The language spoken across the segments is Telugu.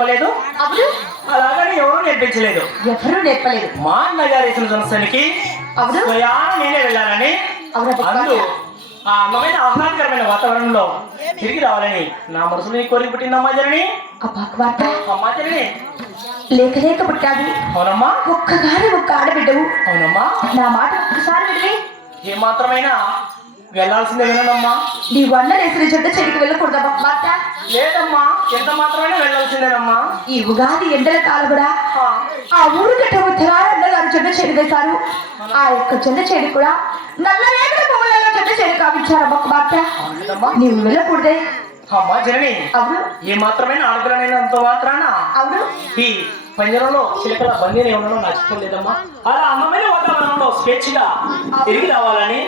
చెప్పలేదు. అలాగని ఎవరు నేర్పించలేదు. ఎవరూ నేర్పలేదు. మా అన్నగారు వేసిన జనస్థానికి అవును? స్వయాన నేనే వెళ్ళాలని అవును? అందు ఆ అందమైన ఆహ్లాదకరమైన వాతావరణంలో తిరిగి రావాలని నా మనసులో ఈ కోరిక పుట్టిందమ్మా జనని. అమ్మా జనని. లేక లేక పుట్టావు అవునమ్మా. ఒక్కగారి ఒక్క ఆడబిడ్డవు. అవునమ్మా. నా మాట ఒక్కసారి ఏ మాత్రమైనా వెళ్ళాల్సిందే నీ వండ వేసిన చెడ్డ చెడికి వెళ్ళకూడదా కుమార్తె లేదమ్మా ఎంత మాత్రమైనా వెళ్ళాల్సిందేనమ్మా. ఈ ఉగాది ఎండల కాలం కూడా ఆ, ఊరు గట్ట ఉత్తరాలు గారు చెడ్డ చెడు వేశారు. ఆ యొక్క చెడ్డ చెడు కూడా నల్ల రేగల పువ్వులలో చెడ్డ చెడు కావించారు అమ్మ కుమార్తె అవునమ్మా నీవు వెళ్ళకూడదే. అమ్మా జనని అవును. ఏ మాత్రమైన ఆడపిల్లనైనంత మాత్రాన అవును. ఈ పంజరంలో చిలకల బందీని ఉండడం నాకు ఇష్టం లేదమ్మా. అలా అందమైన వాతావరణంలో స్వేచ్ఛగా తిరిగి రావాలని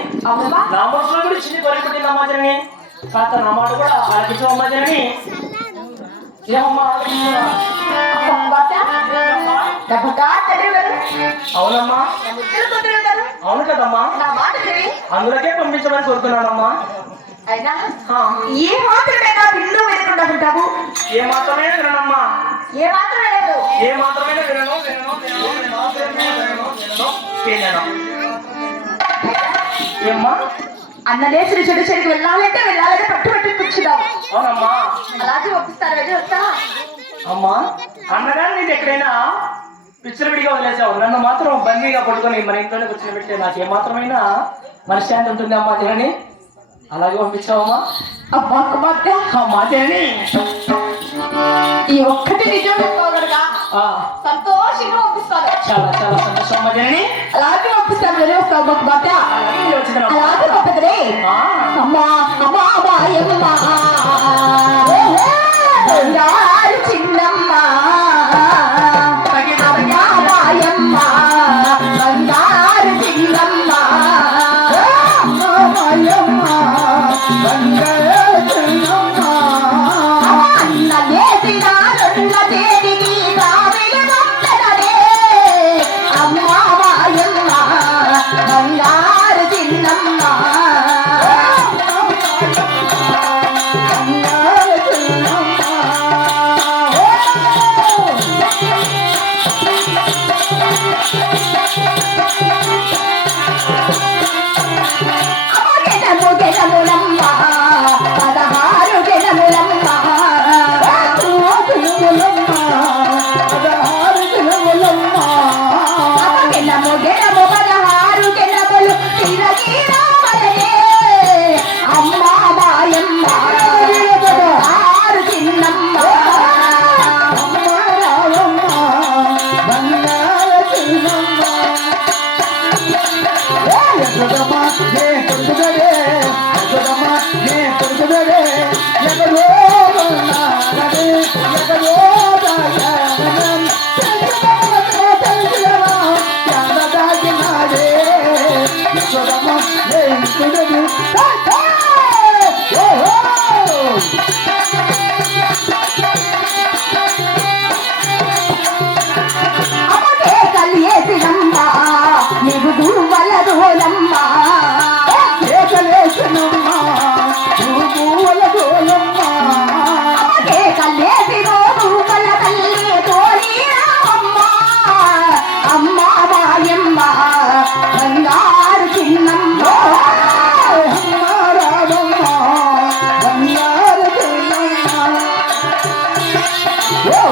నా కూడా చిన్న కోరిక పుట్టిందమ్మా జనని కాక నా మాట కూడా ఆలకించమమ్మా జనని ఏమమ్మా? ఆలకించరా? కుమార్తె తప్పగా తండ్రి గారు అవునమ్మా అవును కదమ్మా అందులోకే పంపించమని కోరుతున్నానమ్మా. అయినా? ఏ ఉంటావు ఏ వినమ్మా ఏ మాత్రమైనా వినను ఏమ్మా? అన్న లేచిన చెడు చెడుకు వెళ్ళాలంటే వెళ్ళాలంటే పట్టు పట్టు కూర్చున్నావు అవునమ్మా. అలాగే ఒప్పిస్తారు వెళ్ళి వస్తా? అమ్మా అన్నగారు నీకు ఎక్కడైనా పిచ్చలవిడిగా వదిలేసావు. నన్ను మాత్రం బందీగా పట్టుకొని మన ఇంట్లోనే కూర్చొని పెడితే నాకు ఏమాత్రమైనా మనశ్శాంతి ఉంటుంది అమ్మా తినని అలాగే పంపించావమ్మా కుమార్తె అమ్మా తినని ఈ ఒక్కటి నిజం సంతోషంగా పంపిస్తాను. చాలా చాలా సంతోషం తినని అలాగే పంపిస్తాను అలాగే అమ్మా అమ్మా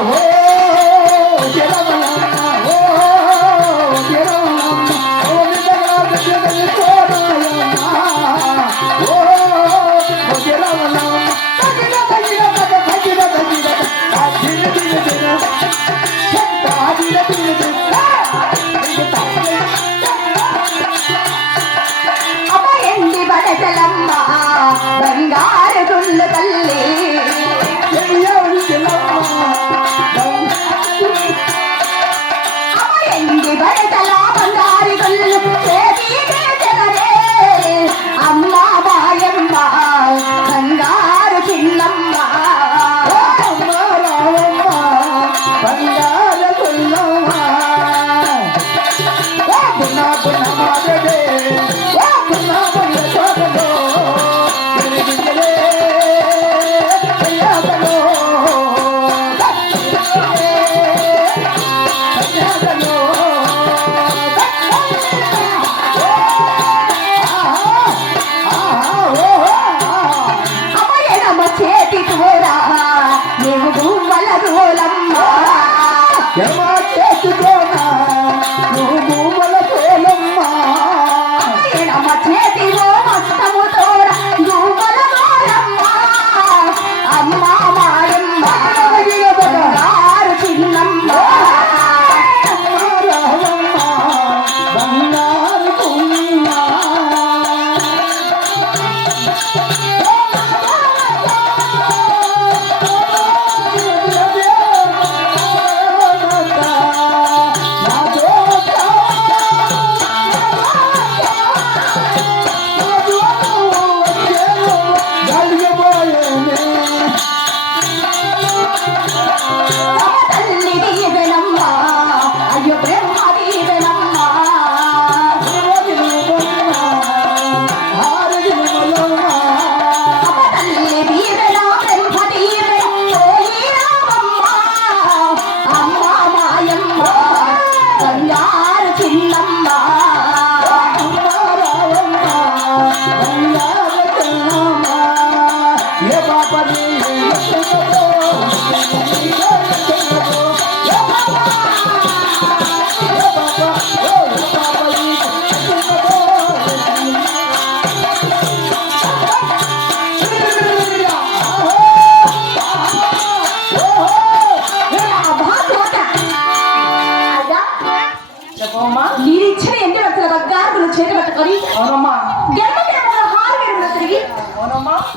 Oh, చేసుకోలమ్మ পারি।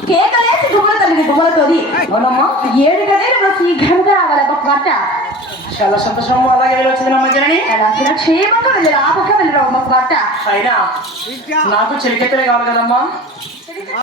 కేకలేసి దుమ్మల తల్లిది దుమ్మలతోది. ఏడు గదేలు మన శీఘ్రంగా రావాలి ఒక మాట చాలా సంతోషం అలాగే వెళ్ళొచ్చింది నా మధ్యని క్షేమంగా వెళ్ళి ఆ పక్క వెళ్ళిరా ఒక అయినా నాకు చెలికెత్తలే కావాలి కదమ్మా.